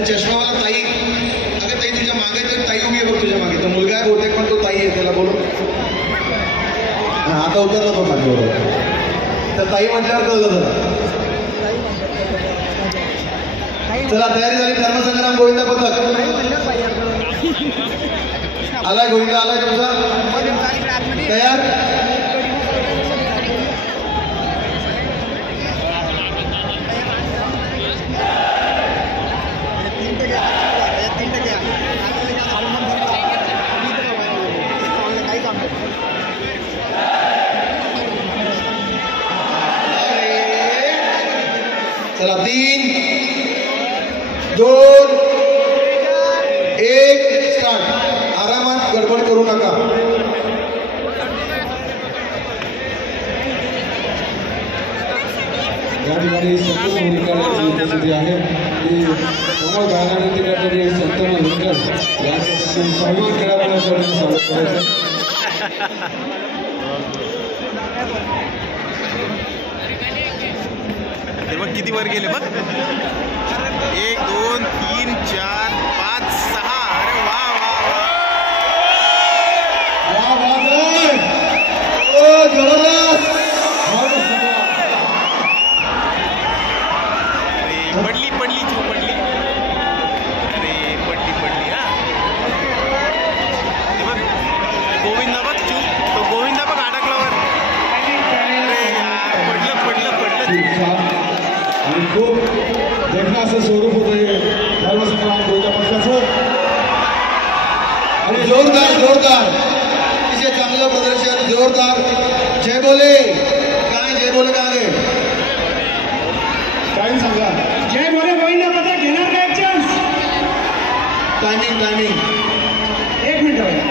अरे चष्मावाला ताई, अगं ताई तुझ्या मागे तर ताई उभी आहे बघ, तुझ्या मागे तो मुलगा आहे बहुतेक पण तो ताई आहे, त्याला बोलू. आता उतरला तो मागे बरोबर, तर ताई म्हटल्यावर कळलं जरा. चला तयारी झाली. धर्मसंग्राम गोविंदा पथक आलाय, गोविंदा आलाय तुमचा तयार. चला 3, 2, 1 स्टार्ट. आरामात, गडबड करू नका. या ठिकाणी संत मुलकरांची उपस्थिती आहे. ती समोर गाण्याने करणारे संत मुलकर यांच्यासाठी साहित्य खेळाडूंसाठी स्वागत करायचं. बघ किती वर गेले बघ. 1 2 3 4 5 6. अरे वा वा वा. पडली पडली तू पडली. अरे पडली पडली. हा बघ गोविंदा बघ तू, तो गोविंदा बघ अडकला वर. अरे यार पडलं पडलं पडलं. आणि खूप देखण्याचं स्वरूप होतं धर्मसंग्राम गोविंदा पथकाचं. आणि जोरदार जोरदार अतिशय चांगलं प्रदर्शन, जोरदार. जय बोले काय, जय बोले काय गे काय सांगा. जय बोले गोविंदा पथक घेणार काय चान्स. Timing timing 1 minute.